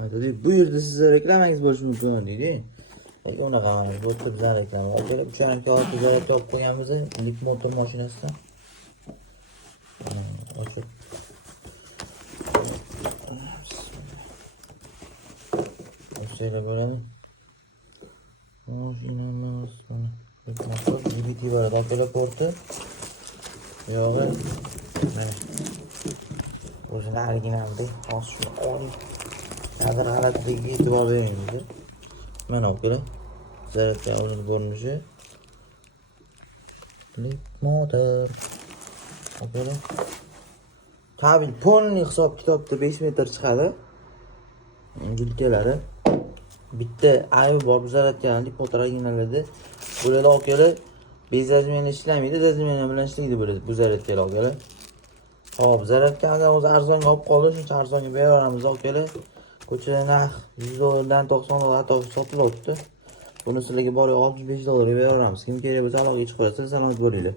Dedi, bu yerda sizga reklamangiz bo'lishi mumkin deydi. Unaqa bu yerda bizning reklama. Kelib, o'shaniki olib zaryadga olib qo'yganmiz, lik motor mashinasidan. Ochib. O'shalar bo'ladi. Mashinamiz mana. Motor DVD bor, do'kela porti. Yo'g'i. Mana. O'zini originalda hozir shuni oling. Hozir g'alatiga e'tibor bering. Mana o'qinglar. Zaryadga olinib ko'rinishi. Lik motor. O'qinglar. Kabel polni hisob kitobda 5 metr chiqadi. Gulkalari. Bitta aybi bor, bu zaryadga lik motor originalida. Bular o'qinglar. Bezajmen ishlamaydi, zazmen bilan ishlaydi bu zaryadga o'qinglar. Hop, zaryadga agar o'zi arzonga olib qoldi, shuncha arzonga beraveramiz o'qinglar. Ko'chada narx 100 dollardan 90 dollar sotilyapti. Buni sizlarga bor $65 beraveramiz. Kim kerak bo'lsa aloqaga chiqaverasiz, salomat bo'linglar.